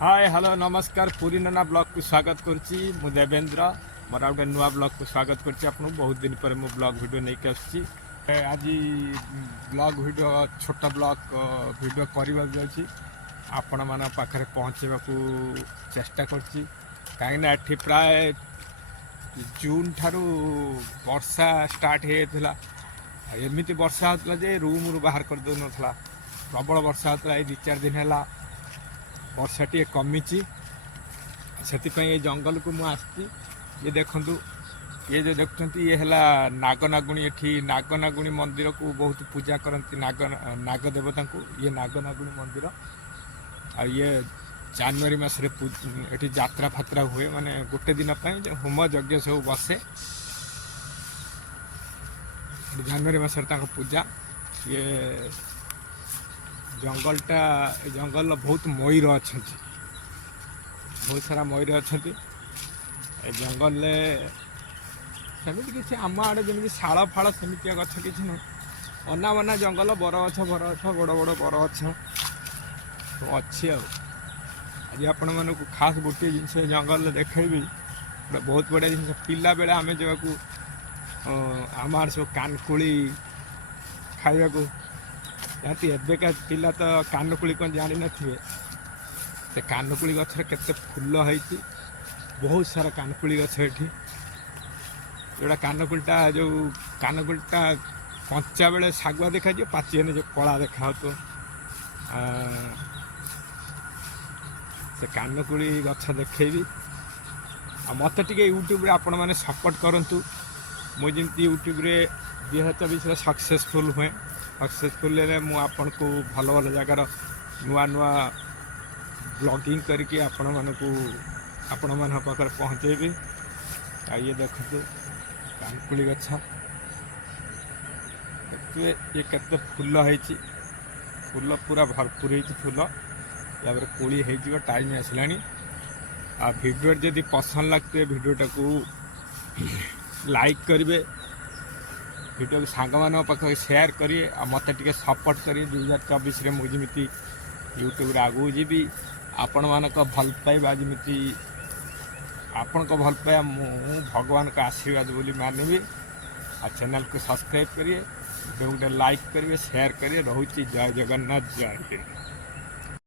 Hi hello नमस्कार पुरी नाना blog को स्वागत करुच्ची मु देवेंद्र मोर गोटे नुआ ब्लॉग को स्वागत करुच्ची आपको बहुत दिन पर मु ब्लॉग वीडियो नहीं आसी आज ब्लॉग वीडियो छोट ब्लॉग वीडियो करवा जाऊँगी आपण मान पाखे पहुँचवा चेष्टा करची कहीं प्राय जून ठारू वर्षा स्टार्ट होता एमती वर्षा होता जे रूम रू बाहर कर दौ ना प्रबल वर्षा होता ये 2-4 दिन है वर्षा टी कमी से जंगल को मुझे ये देखु ये जो देखते ये है नागनागुणी ये नागनागुणी मंदिर को बहुत पूजा करती नागदेवता को ये नागनागुणी मंदिर आ ये जनवरी मसरे ये जात्रा फात्रा हुए माने गोटे दिन होम यज्ञ सब बसे जनवरी मसरे पूजा ये जंगल बहुत मयूर अच्छा बहुत सारा मयूर अच्छा जंगल सेमती किसी आम आड़े जमी शाल फाड़ सेमती गछ किसी ना अना बना जंगल बरगछ बड़ बड़ बरगछ तो अच्छी आज आपण मानक खास गोटे जिनस जंगल देखेबी बहुत बढ़िया जिन पिला बेले आम जावाक आम सब कानकुली खाइबा जाती एबेका पिला तो कानकुली कौन जानी नथिबे से कानकुली गछर केते फूल होती बहुत सारा कानकुली गछ एठी जोड़ा कानकुलटा जो कानकुलटा कंचा बेले सागुआ देखा जो पाचिने जो कला देखा तो से कानकुली गछ देखेबी आ मत टे यूट्यूब रे आपण माने सपोर्ट करंतु मु जमी यूट्यूब रे 2024 सक्सेसफुल हुए सक्सेसफुल मु आपन को भल भल जगार नुआ नुआ ब्लॉगिंग करके आपण मान पाखे पहुँचेबी आ ये देखो कानकुली गछ देखिए ये केते फूल होती फूल पूरा भरपूर होती फूल या कोली हो टाइम आसला आ वीडियो जदि पसंद लगते वीडियोटा को लाइक करेंगे वीडियो सांग मान पाखे सेयार करिए आ मत टे सपोर्ट करिए 2024 में मुझे यूट्यूब आगू जी आपण मानक भल पाइबा जमी आपण को भल पाया भगवान का आशीर्वाद बोली मानवी आ चैनल को सब्सक्राइब करिए वीडियो लाइक करिए शेयर करिए रोची जय जगन्नाथ जय हिंद।